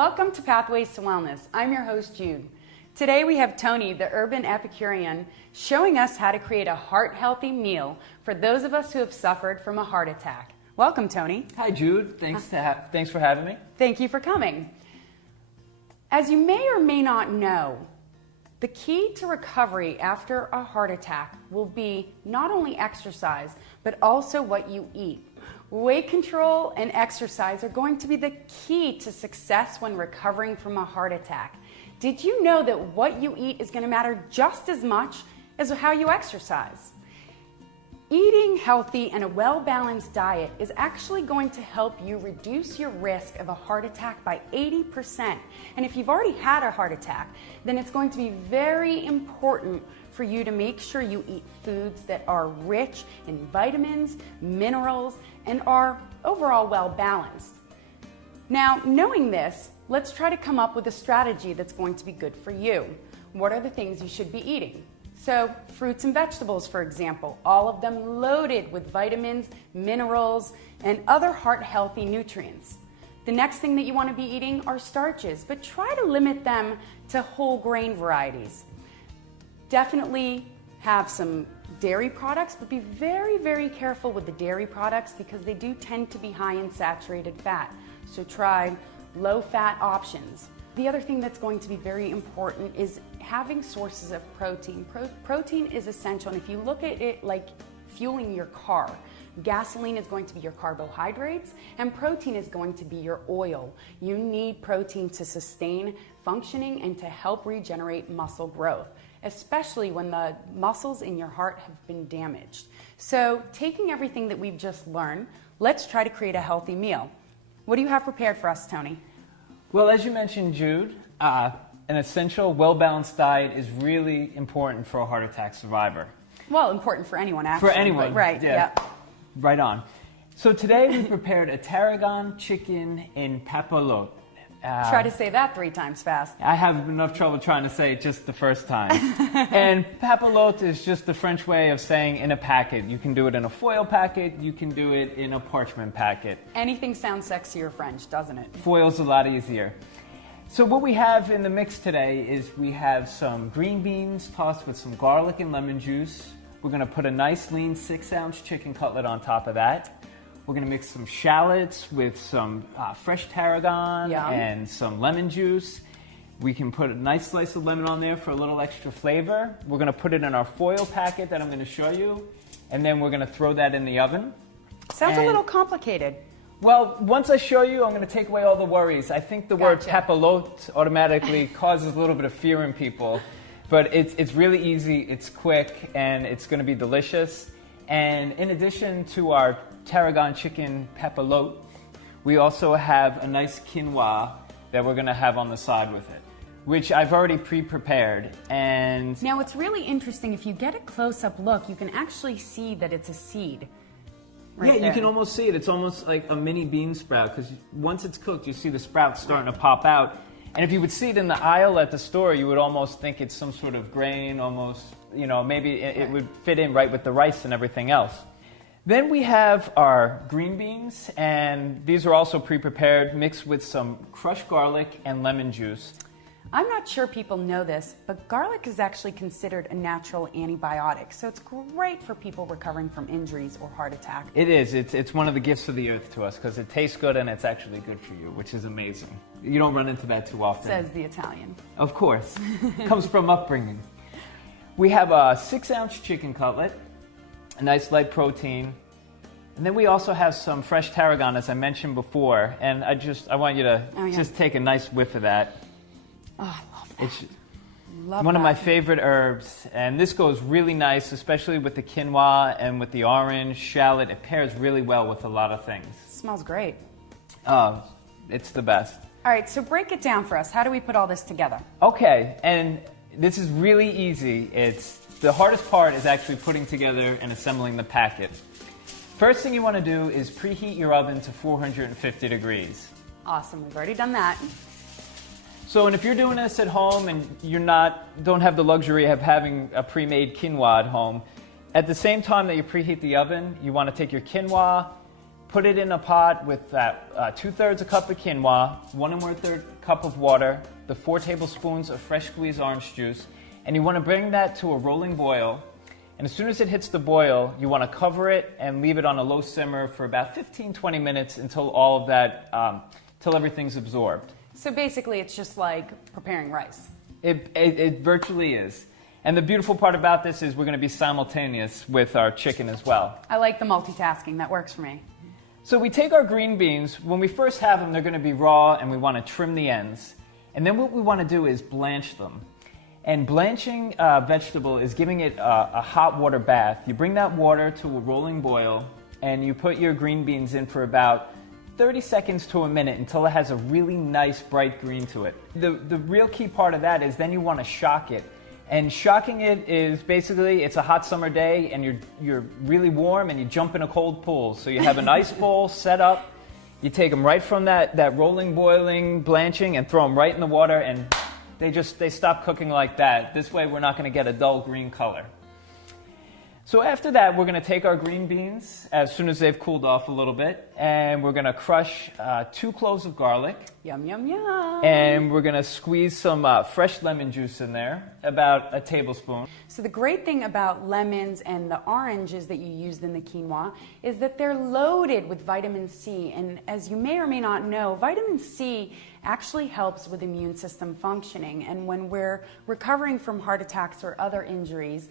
Welcome to Pathways to Wellness. I'm your host, Jude. Today we have Tony, the urban Epicurean, showing us how to create a heart-healthy meal for those of us who have suffered from a heart attack. Welcome, Tony. Hi, Jude. Thanks for having me. Thank you for coming. As you may or may not know, the key to recovery after a heart attack will be not only exercise, but also what you eat. Weight control and exercise are going to be the key to success when recovering from a heart attack. Did you know that what you eat is going to matter just as much as how you exercise? Eating healthy and a well-balanced diet is actually going to help you reduce your risk of a heart attack by 80%. And if you've already had a heart attack, then it's going to be very important for you to make sure you eat foods that are rich in vitamins, minerals, and are overall well-balanced. Now, knowing this, let's try to come up with a strategy that's going to be good for you. What are the things you should be eating? So, fruits and vegetables, for example, all of them loaded with vitamins, minerals, and other heart-healthy nutrients. The next thing that you want to be eating are starches, but try to limit them to whole grain varieties. Definitely have some dairy products, but be very, very careful with the dairy products because they do tend to be high in saturated fat. So try low-fat options. The other thing that's going to be very important is having sources of protein. Protein is essential, and if you look at it like fueling your car, gasoline is going to be your carbohydrates, and protein is going to be your oil. You need protein to sustain functioning and to help regenerate muscle growth, especially when the muscles in your heart have been damaged. So, taking everything that we've just learned, let's try to create a healthy meal. What do you have prepared for us, Tony? Well, as you mentioned, Jude, an essential, well-balanced diet is really important for a heart attack survivor. Well, important for anyone, actually. For anyone. Right, yeah. Right on. So today we prepared a Tarragon Chicken Papillote. Try to say that 3 times fast. I have enough trouble trying to say it just the first time. And papillote is just the French way of saying in a packet. You can do it in a foil packet, you can do it in a parchment packet. Anything sounds sexy or French, doesn't it? Foil's a lot easier. So what we have in the mix today is we have some green beans tossed with some garlic and lemon juice. We're going to put a nice lean 6-ounce chicken cutlet on top of that. We're going to mix some shallots with some fresh tarragon and some lemon juice. We can put a nice slice of lemon on there for a little extra flavor. We're going to put it in our foil packet that I'm going to show you, and then we're going to throw that in the oven. Sounds a little complicated. Well, once I show you, I'm going to take away all the worries. I think the word papillote automatically causes a little bit of fear in people, but it's really easy, it's quick, and it's going to be delicious. And in addition to our Tarragon Chicken Papillote, we also have a nice quinoa that we're going to have on the side with it, which I've already pre-prepared. And now it's really interesting. If you get a close-up look, you can actually see that it's a seed. Right there. You can almost see it. It's almost like a mini bean sprout because once it's cooked, you see the sprouts starting to pop out. And if you would see it in the aisle at the store, you would almost think it's some sort of grain, almost, you know, maybe it would fit in right with the rice and everything else. Then we have our green beans, and these are also pre-prepared, mixed with some crushed garlic and lemon juice. I'm not sure people know this, but garlic is actually considered a natural antibiotic, so it's great for people recovering from injuries or heart attack. It is. It's one of the gifts of the earth to us because it tastes good and it's actually good for you, which is amazing. You don't run into that too often. Says the Italian. Of course. Comes from upbringing. We have a 6-ounce chicken cutlet, a nice light protein, and then we also have some fresh tarragon, as I mentioned before, and I want you to just take a nice whiff of that. Oh, I love that. It's one of my favorite herbs, and this goes really nice, especially with the quinoa and with the orange shallot. It pairs really well with a lot of things. It smells great. Oh, it's the best. All right, so break it down for us. How do we put all this together? Okay, and this is really easy. The hardest part is actually putting together and assembling the packet. First thing you want to do is preheat your oven to 450 degrees. Awesome, we've already done that. So, and if you're doing this at home and don't have the luxury of having a pre-made quinoa at home, at the same time that you preheat the oven, you want to take your quinoa, put it in a pot with that 2/3 a cup of quinoa, 1 1/3 cup of water, the 4 tablespoons of fresh squeezed orange juice, and you want to bring that to a rolling boil. And as soon as it hits the boil, you want to cover it and leave it on a low simmer for about 15-20 minutes until all of that, till everything's absorbed. So basically, it's just like preparing rice. It virtually is. And the beautiful part about this is we're going to be simultaneous with our chicken as well. I like the multitasking. That works for me. So we take our green beans. When we first have them, they're going to be raw, and we want to trim the ends. And then what we want to do is blanch them. And blanching a vegetable is giving it a hot water bath. You bring that water to a rolling boil, and you put your green beans in for about 30 seconds to a minute until it has a really nice bright green to it. The real key part of that is then you want to shock it. And shocking it is basically, it's a hot summer day and you're really warm and you jump in a cold pool. So you have an ice bowl set up, you take them right from that rolling, boiling, blanching and throw them right in the water and they stop cooking like that. This way we're not going to get a dull green color. So after that, we're going to take our green beans as soon as they've cooled off a little bit, and we're going to crush 2 cloves of garlic. Yum, yum, yum. And we're going to squeeze some fresh lemon juice in there, about a tablespoon. So the great thing about lemons and the oranges that you used in the quinoa is that they're loaded with vitamin C. And as you may or may not know, vitamin C actually helps with immune system functioning. And when we're recovering from heart attacks or other injuries,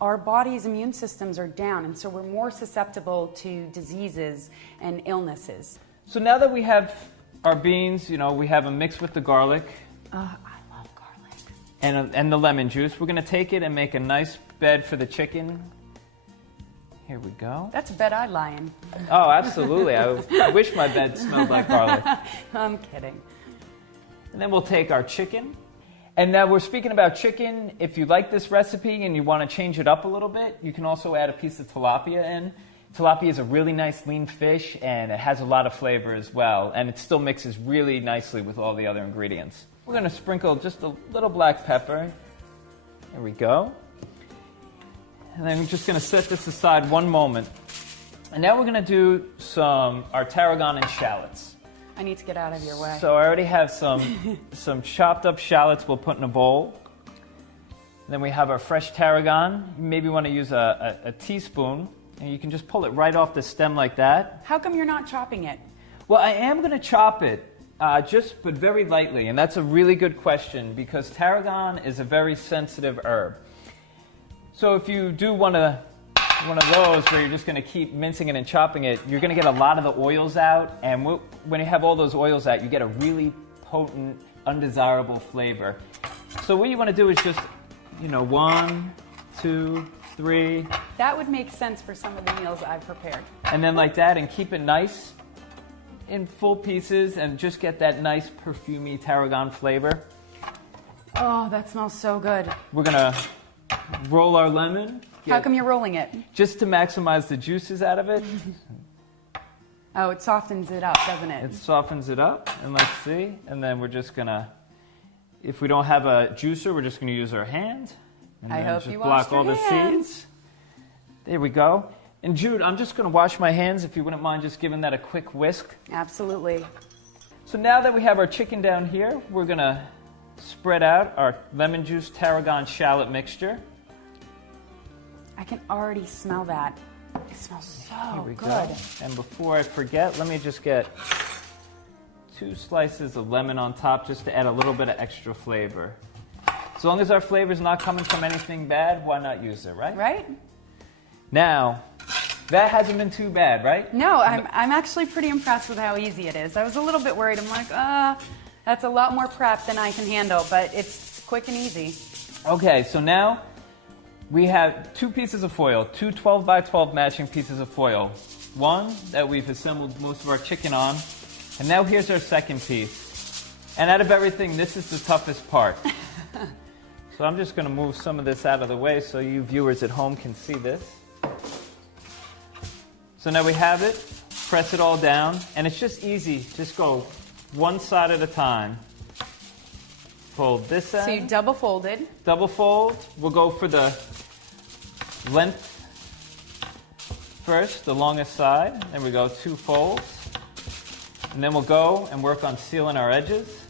our body's immune systems are down, and so we're more susceptible to diseases and illnesses. So now that we have our beans, we have them mixed with the garlic. I love garlic. And the lemon juice. We're going to take it and make a nice bed for the chicken. Here we go. That's a bed I'd lie in. Oh, absolutely. I wish my bed smelled like garlic. I'm kidding. And then we'll take our chicken. And now we're speaking about chicken. If you like this recipe and you want to change it up a little bit, you can also add a piece of tilapia in. Tilapia is a really nice lean fish, and it has a lot of flavor as well. And it still mixes really nicely with all the other ingredients. We're going to sprinkle just a little black pepper. There we go. And then we're just going to set this aside one moment. And now we're going to do our tarragon and shallots. I need to get out of your way. So I already have some chopped up shallots we'll put in a bowl. Then we have our fresh tarragon. You maybe want to use a teaspoon, and you can just pull it right off the stem like that. How come you're not chopping it? Well, I am going to chop it, but very lightly, and that's a really good question because tarragon is a very sensitive herb. So if you do want one of those where you're just going to keep mincing it and chopping it, you're going to get a lot of the oils out, and when you have all those oils out, you get a really potent, undesirable flavor. So what you want to do is just, 1, 2, 3. That would make sense for some of the meals I've prepared. And then like that, and keep it nice in full pieces, and just get that nice perfumey tarragon flavor. Oh, that smells so good. We're going to roll our lemon. How come you're rolling it? Just to maximize the juices out of it. Oh, it softens it up, doesn't it? It softens it up, and let's see. And then we're just gonna, if we don't have a juicer, we're just gonna use our hand. And I then hope just you block washed your all the hands. seeds. There we go. And Jude, I'm just gonna wash my hands if you wouldn't mind just giving that a quick whisk. Absolutely. So now that we have our chicken down here, we're gonna spread out our lemon juice tarragon shallot mixture. I can already smell that. It smells so good. Go. And before I forget, let me just get 2 slices of lemon on top just to add a little bit of extra flavor. As long as our flavor is not coming from anything bad, why not use it, right? Right? Now, that hasn't been too bad, right? No, I'm actually pretty impressed with how easy it is. I was a little bit worried. I'm like, that's a lot more prep than I can handle, but it's quick and easy. Okay, so now we have 2 pieces of foil, 2 12 by 12 matching pieces of foil. One that we've assembled most of our chicken on, and now here's our second piece. And out of everything, this is the toughest part. So I'm just going to move some of this out of the way so you viewers at home can see this. So now we have it, press it all down, and it's just easy. Just go one side at a time. Fold this end. So you double folded. Double fold. We'll go for the length first, the longest side. There we go, 2 folds. And then we'll go and work on sealing our edges.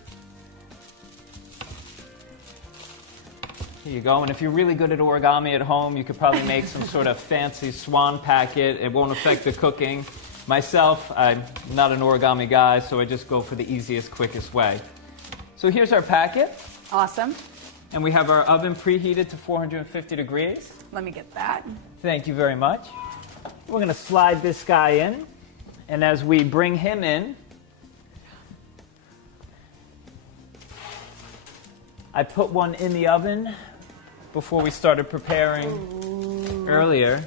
Here you go. And if you're really good at origami at home, you could probably make some sort of fancy swan packet. It won't affect the cooking. Myself, I'm not an origami guy, so I just go for the easiest, quickest way. So here's our packet. Awesome. And we have our oven preheated to 450 degrees. Let me get that. Thank you very much. We're going to slide this guy in. And as we bring him in, I put one in the oven before we started preparing earlier.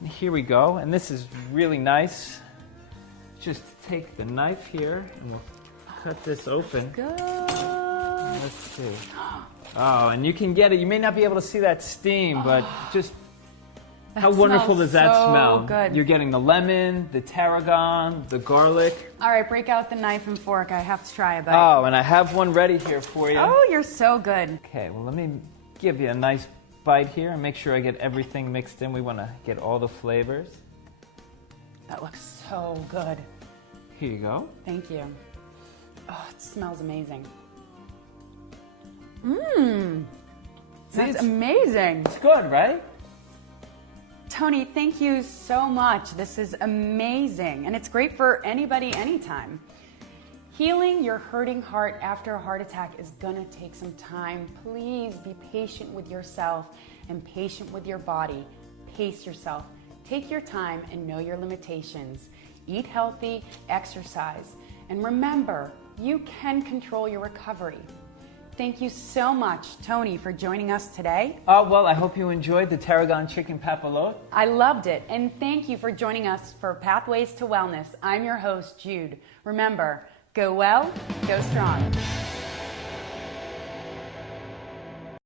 And here we go. And this is really nice. Just take the knife here and we'll cut this open. Good. Let's see. Oh, and you can get it. You may not be able to see that steam, but just how wonderful does that smell? Good. You're getting the lemon, the tarragon, the garlic. All right, break out the knife and fork. I have to try a bite. Oh, and I have one ready here for you. Oh, you're so good. Okay, well, let me give you a nice bite here and make sure I get everything mixed in. We want to get all the flavors. That looks so good. Here you go. Thank you. Oh, it smells amazing. Mmm. That's amazing. It's good, right? Tony, thank you so much. This is amazing. And it's great for anybody, anytime. Healing your hurting heart after a heart attack is gonna take some time. Please be patient with yourself and patient with your body. Pace yourself. Take your time and know your limitations. Eat healthy, exercise, and remember, you can control your recovery. Thank you so much, Tony, for joining us today. Oh, well, I hope you enjoyed the Tarragon Chicken Papillote. I loved it, and thank you for joining us for Pathways to Wellness. I'm your host, Jude. Remember, go well, go strong.